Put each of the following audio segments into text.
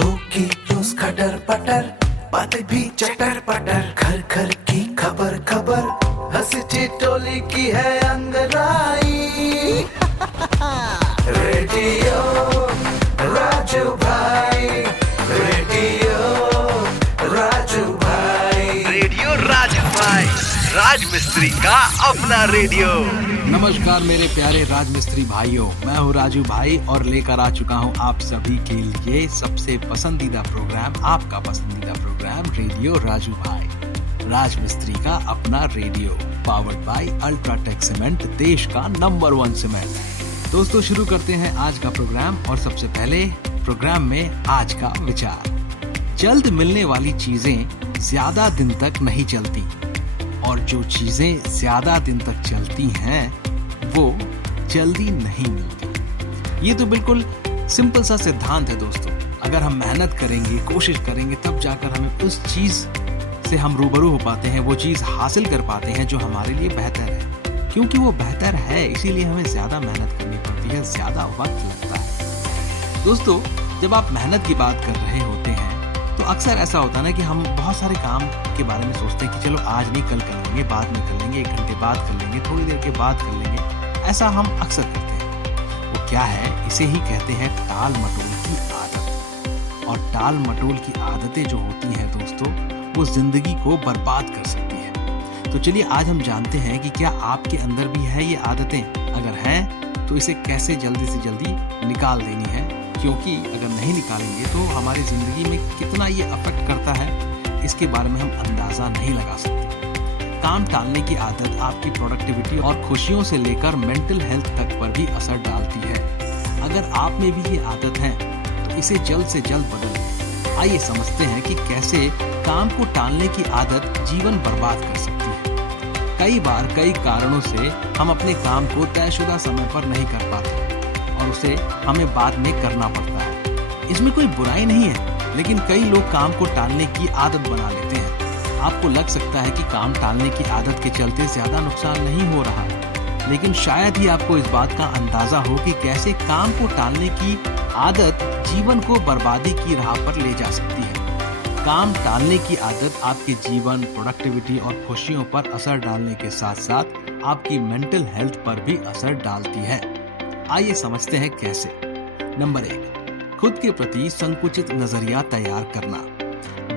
होगी रोज खटर पटर, बातें भी चटर पटर, घर घर की खबर खबर, हंसी ठिठोली की है अंगराई। रेडियो राजू भाई, रेडियो राजू भाई, रेडियो राजू भाई, राज मिस्त्री का अपना रेडियो। नमस्कार मेरे प्यारे राजमिस्त्री भाइयों, मैं हूँ राजू भाई और लेकर आ चुका हूँ आप सभी के लिए सबसे पसंदीदा प्रोग्राम, आपका पसंदीदा प्रोग्राम रेडियो राजू भाई, राजमिस्त्री का अपना radio, powered by UltraTech cement, देश का नंबर 1 सीमेंट। दोस्तों शुरू करते हैं आज का प्रोग्राम और सबसे पहले प्रोग्राम में आज का विचार। जल्द मिलने वाली चीजें ज्यादा दिन तक नहीं चलती और जो चीजें ज्यादा दिन तक चलती हैं वो जल्दी नहीं मिलती। ये तो बिल्कुल सिंपल सा सिद्धांत है दोस्तों। अगर हम मेहनत करेंगे, कोशिश करेंगे, तब जाकर हमें उस चीज से हम रूबरू हो पाते हैं, वो चीज हासिल कर पाते हैं जो हमारे लिए बेहतर है। क्योंकि वो बेहतर है इसीलिए हमें ज्यादा मेहनत करनी पड़ती है, ज्यादा वक्त लगता है। दोस्तों जब आप मेहनत की बात कर रहे होते हैं तो अक्सर ऐसा होता है ना कि हम बहुत सारे काम के बारे में सोचते हैं कि चलो आज नहीं कल कर लेंगे, बाद में कर लेंगे, 1 घंटे बाद कर लेंगे, थोड़ी देर के बाद कर लेंगे। ऐसा हम अक्सर करते हैं। वो क्या है, इसे ही कहते हैं टाल मटोल की आदत। और टाल मटोल की आदतें जो होती हैं दोस्तों, वो जिंदगी को बर्बाद कर सकती है। तो चलिए आज हम जानते हैं कि क्या आपके अंदर भी है ये आदतें। अगर हैं तो इसे कैसे जल्दी से जल्दी निकाल देनी है, क्योंकि अगर नहीं निकालेंगे तो हमारी जिंदगी में कितना ये अफेक्ट करता है इसके बारे में हम अंदाजा नहीं लगा सकते। काम टालने की आदत आपकी प्रोडक्टिविटी और खुशियों से लेकर मेंटल हेल्थ तक पर भी असर डालती है। अगर आप में भी ये आदत है तो इसे जल्द से जल्द बदलें। आइए समझते हैं कि कैसे काम को टालने की आदत जीवन बर्बाद कर सकती है। कई बार कई कारणों से हम अपने काम को तयशुदा समय पर नहीं कर पाते और उसे हमें बाद में करना पड़ता है। इसमें कोई बुराई नहीं है, लेकिन कई लोग काम को टालने की आदत बना लेते हैं। आपको लग सकता है कि काम टालने की आदत के चलते ज्यादा नुकसान नहीं हो रहा है, लेकिन शायद ही आपको इस बात का अंदाजा हो कि कैसे काम को टालने की आदत जीवन को बर्बादी की राह पर ले जा सकती है। काम टालने की आदत आपके जीवन, प्रोडक्टिविटी और खुशियों पर असर डालने के साथ साथ आपकी मेंटल हेल्थ पर भी असर डालती है। आइए समझते हैं कैसे। नंबर 1, खुद के प्रति संकुचित नजरिया तैयार करना।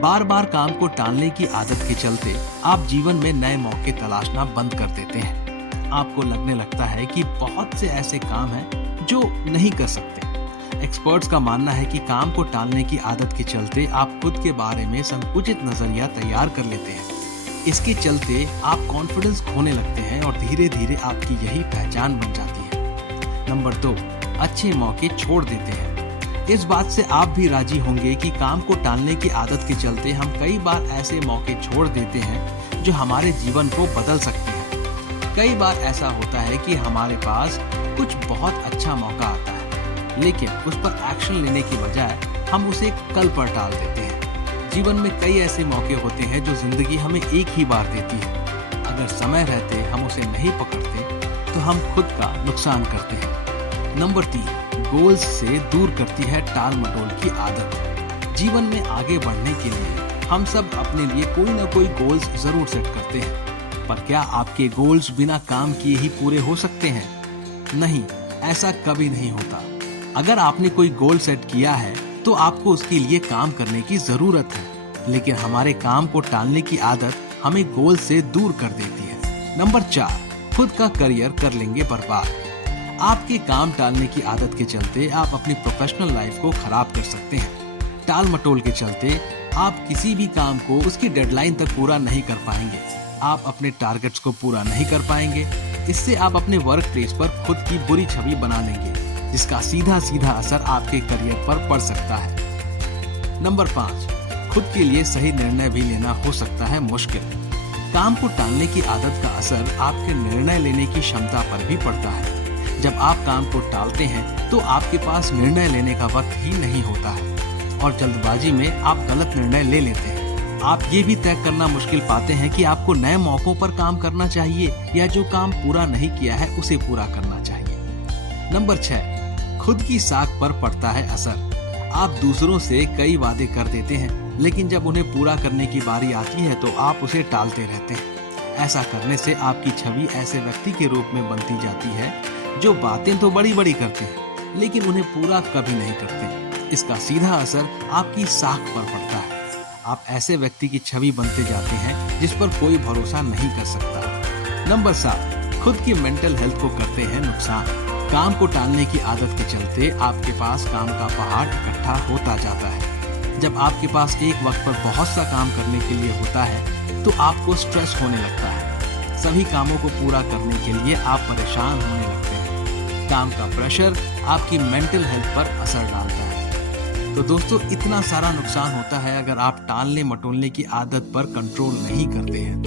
बार बार काम को टालने की आदत के चलते आप जीवन में नए मौके तलाशना बंद कर देते हैं। आपको लगने लगता है कि बहुत से ऐसे काम हैं जो नहीं कर सकते। एक्सपर्ट्स का मानना है कि काम को टालने की आदत के चलते आप खुद के बारे में संकुचित नजरिया तैयार कर लेते हैं। इसके चलते आप कॉन्फिडेंस खोने लगते हैं और धीरे धीरे आपकी यही पहचान बन जाती है। नंबर 2, अच्छे मौके छोड़ देते हैं। इस बात से आप भी राजी होंगे कि काम को टालने की आदत के चलते हम कई बार ऐसे मौके छोड़ देते हैं जो हमारे जीवन को बदल सकते हैं। कई बार ऐसा होता है कि हमारे पास कुछ बहुत अच्छा मौका आता है, लेकिन उस पर एक्शन लेने की बजाय हम उसे कल पर टाल देते हैं। जीवन में कई ऐसे मौके होते हैं जो जिंदगी हमें एक ही बार देती है। अगर समय रहते हम उसे नहीं पकड़ते तो हम खुद का नुकसान करते हैं। नंबर 3, गोल्स से दूर करती है टाल मटोल की आदत। जीवन में आगे बढ़ने के लिए हम सब अपने लिए कोई ना कोई गोल्स जरूर सेट करते हैं, पर क्या आपके गोल्स बिना काम किए ही पूरे हो सकते हैं? नहीं, ऐसा कभी नहीं होता। अगर आपने कोई गोल सेट किया है तो आपको उसके लिए काम करने की जरूरत है, लेकिन हमारे काम को टालने की आदत हमें गोल से दूर कर देती है। नंबर 4, खुद का करियर कर लेंगे बर्बाद। आपके काम टालने की आदत के चलते आप अपनी प्रोफेशनल लाइफ को खराब कर सकते हैं। टाल मटोल के चलते आप किसी भी काम को उसकी डेडलाइन तक पूरा नहीं कर पाएंगे। आप अपने टारगेट्स को पूरा नहीं कर पाएंगे। इससे आप अपने वर्क प्लेस पर खुद की बुरी छवि बना लेंगे, जिसका सीधा सीधा असर आपके करियर पर पड़ सकता है। नंबर 5, खुद के लिए सही निर्णय भी लेना हो सकता है मुश्किल। काम को टालने की आदत का असर आपके निर्णय लेने की क्षमता पर भी पड़ता है। जब आप काम को टालते हैं तो आपके पास निर्णय लेने का वक्त ही नहीं होता है और जल्दबाजी में आप गलत निर्णय ले लेते हैं। आप ये भी तय करना मुश्किल पाते हैं कि आपको नए मौकों पर काम करना चाहिए या जो काम पूरा नहीं किया है उसे पूरा करना चाहिए। नंबर 6, खुद की साख पर पड़ता है असर। आप दूसरों से कई वादे कर देते हैं, लेकिन जब उन्हें पूरा करने की बारी आती है तो आप उसे टालते रहते हैं। ऐसा करने से आपकी छवि ऐसे व्यक्ति के रूप में बनती जाती है जो बातें तो बड़ी बड़ी करते हैं लेकिन उन्हें पूरा कभी नहीं करते। इसका सीधा असर आपकी साख पर पड़ता है। आप ऐसे व्यक्ति की छवि बनते जाते हैं जिस पर कोई भरोसा नहीं कर सकता। नंबर 7, खुद की मेंटल हेल्थ को करते हैं नुकसान। काम को टालने की आदत के चलते आपके पास काम का पहाड़ इकट्ठा होता जाता है। जब आपके पास एक वक्त पर बहुत सा काम करने के लिए होता है तो आपको स्ट्रेस होने लगता है। सभी कामों को पूरा करने के लिए आप परेशान होने लगते हैं। काम का प्रेशर आपकी मेंटल हेल्थ पर असर डालता है। तो दोस्तों, इतना सारा नुकसान होता है अगर आप टालने मटोलने की आदत पर कंट्रोल नहीं करते हैं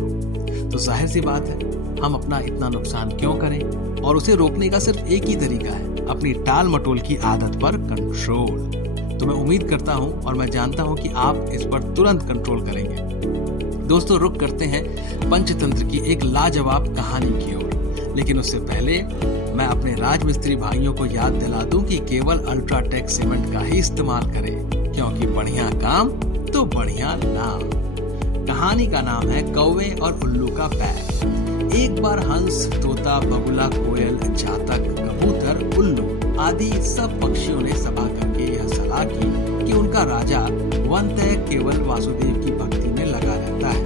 तो जाहिर सी बात है, हम अपना इतना नुकसान क्यों करें। और उसे रोकने का सिर्फ एक ही तरीका है, अपनी टाल मटोल की आदत पर कंट्रोल। तो मैं उम्मीद करता हूं और मैं जानता हूं कि आप इस पर तुरंत कंट्रोल करेंगे। दोस्तों, रुक करते हैं पंचतंत्र की एक लाजवाब कहानी की ओर। लेकिन उससे पहले मैं अपने राजमिस्त्री भाइयों को याद दिला दूं कि केवल अल्ट्राटेक सीमेंट का ही इस्तेमाल करें, क्योंकि बढ़िया काम तो बढ़िया नाम। कहानी का नाम है कौवे और उल्लू का पैर। एक बार हंस, तोता, बगुला, कोयल, चातक, कबूतर, उल्लू आदि सब पक्षियों ने सभा करके यह सलाह की कि उनका राजा वनतः केवल वासुदेव की भक्ति में लगा रहता है।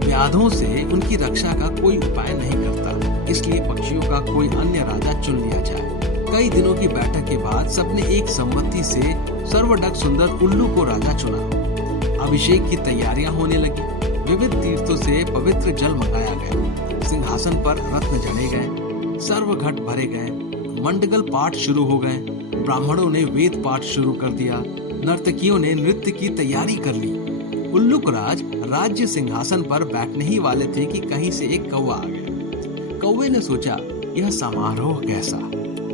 व्याधों से उनकी रक्षा का कोई उपाय नहीं करता, इसलिए पक्षियों का कोई अन्य राजा चुन लिया जाए। कई दिनों की बैठक के बाद सबने एक सम्मति से सर्वडक सुंदर उल्लू को राजा चुना। अभिषेक की तैयारियां होने लगी। विविध तीर्थों से पवित्र जल मंगाया गया। सिंहासन पर रत्न जड़े गए, सर्वघट भरे गए, मंडगल पाठ शुरू हो गए। ब्राह्मणों ने वेद पाठ शुरू कर दिया। नर्तकियों ने नृत्य की तैयारी कर ली। उल्लूकराज राज्य सिंहासन पर बैठने ही वाले थे कि कहीं से एक कौवा आ गया। कौवे ने सोचा, यह समारोह कैसा,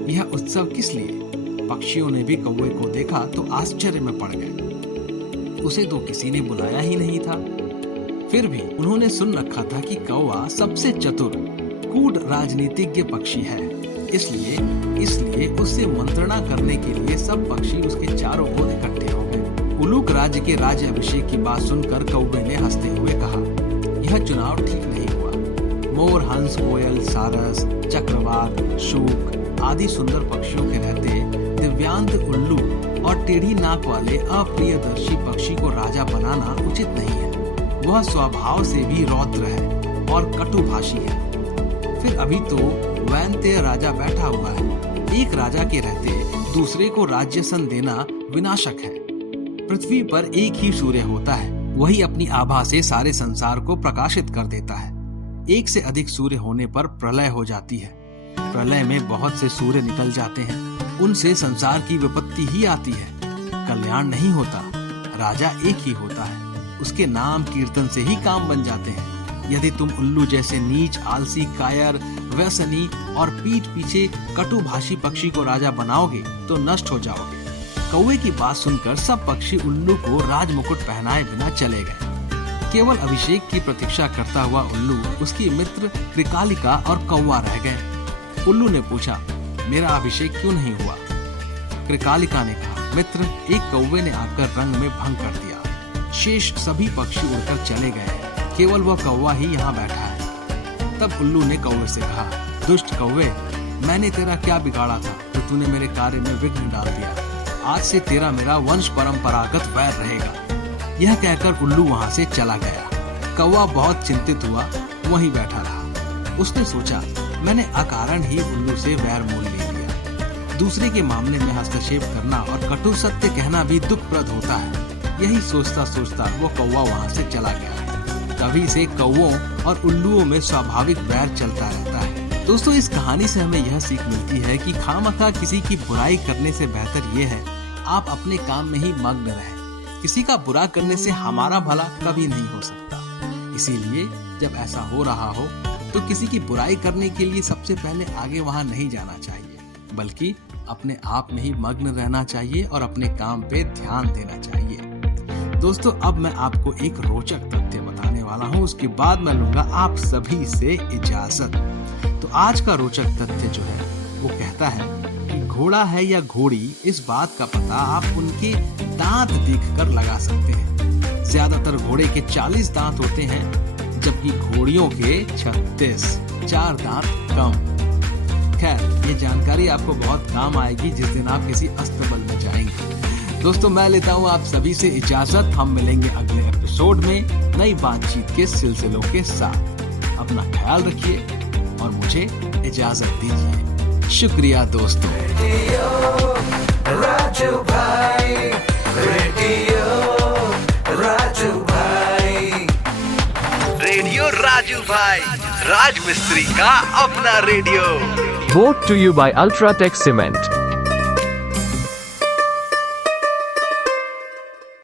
यह उत्सव किस लिए। पक्षियों ने भी कौवे को देखा तो आश्चर्य में पड़ गए। उसे तो किसी ने बुलाया ही नहीं था। फिर भी उन्होंने सुन रखा था कि कौवा सबसे चतुर, कूट राजनीतिज्ञ पक्षी है। इसलिए उससे मंत्रणा करने के लिए सब पक्षी उसके चारों ओर इकट्ठे हो गए। उलूक राज्य के राज्य अभिषेक की बात सुनकर कौवे ने हंसते हुए कहा, यह चुनाव ठीक नहीं हुआ। मोर, हंस, कोयल, सारस, चक्रवात, शूक आदि सुंदर पक्षियों के रहते दिव्यांत उल्लू और टेढ़ी नाक वाले अप्रियदर्शी पक्षी को राजा बनाना उचित नहीं है। वह स्वभाव से भी रौद्र है और कटुभाषी है। फिर अभी तो वैनतेय राजा बैठा हुआ है। एक राजा के रहते दूसरे को राज्य सन देना विनाशक है। पृथ्वी पर एक ही सूर्य होता है, वही अपनी आभा से सारे संसार को प्रकाशित कर देता है। एक से अधिक सूर्य होने पर प्रलय हो जाती है। प्रलय में बहुत से सूर्य निकल जाते हैं, उनसे संसार की विपत्ति ही आती है, कल्याण नहीं होता। राजा एक ही होता है, उसके नाम कीर्तन से ही काम बन जाते हैं। यदि तुम उल्लू जैसे नीच, आलसी, कायर, व्यसनी और पीठ पीछे कटुभाषी पक्षी को राजा बनाओगे तो नष्ट हो जाओगे। कौवे की बात सुनकर सब पक्षी उल्लू को राजमुकुट पहनाए बिना चले गए। केवल अभिषेक की प्रतीक्षा करता हुआ उल्लू, उसकी मित्र कृकालिका और कौवा रह गए। उल्लू ने पूछा, मेरा अभिषेक क्यों नहीं हुआ? कृकालिका ने कहा, मित्र, एक कौवे ने आकर रंग में भंग कर दिया। शेष सभी पक्षी उड़कर चले गए, केवल वह कौवा ही यहाँ बैठा है। तब उल्लू ने कौवे से कहा, दुष्ट कौवे, मैंने तेरा क्या बिगाड़ा था तो तूने मेरे कार्य में विघ्न डाल दिया। आज से तेरा मेरा वंश परंपरागत वैर रहेगा। यह कहकर उल्लू वहां से चला गया। कौवा बहुत चिंतित हुआ, वहीं बैठा रहा। उसने सोचा, मैंने अकारण ही उल्लू से वैर मोल ले लिया। दूसरे के मामले में हस्तक्षेप करना और कटु सत्य कहना भी दुखप्रद होता है। यही सोचता सोचता वो कौवा वहां से चला गया। तभी से कौवों और उल्लुओं में स्वाभाविक वैर चलता रहता है। दोस्तों, इस कहानी से हमें यह सीख मिलती है कि खामखा किसी की बुराई करने से बेहतर ये है आप अपने काम में ही मग्न रहें। किसी का बुरा करने से हमारा भला कभी नहीं हो सकता। इसीलिए जब ऐसा हो रहा हो तो किसी की बुराई करने के लिए सबसे पहले आगे वहां नहीं जाना चाहिए, बल्कि अपने आप में ही मग्न रहना चाहिए और अपने काम पे ध्यान देना चाहिए। दोस्तों, अब मैं आपको एक रोचक तथ्य बताने वाला हूँ, उसके बाद मैं लूंगा आप सभी से इजाजत। तो आज का रोचक तथ्य जो है वो कहता है कि घोड़ा है या घोड़ी, इस बात का पता आप उनके दांत देखकर लगा सकते हैं। ज्यादातर घोड़े के 40 दांत होते हैं, जबकि घोड़ियों के 36, 4 दांत कम। खैर, ये जानकारी आपको बहुत काम आएगी जिस दिन आप किसी अस्तबल में जाएंगे। दोस्तों, मैं लेता हूँ आप सभी से इजाजत। हम मिलेंगे अगले एपिसोड में नई बातचीत के सिलसिलों के साथ। अपना ख्याल रखिए और मुझे इजाजत दीजिए। शुक्रिया दोस्तों। राजू भाई, रेडियो राजू भाई, रेडियो राजू भाई, राज मिस्त्री का अपना radio. Brought to you by Ultratech Cement.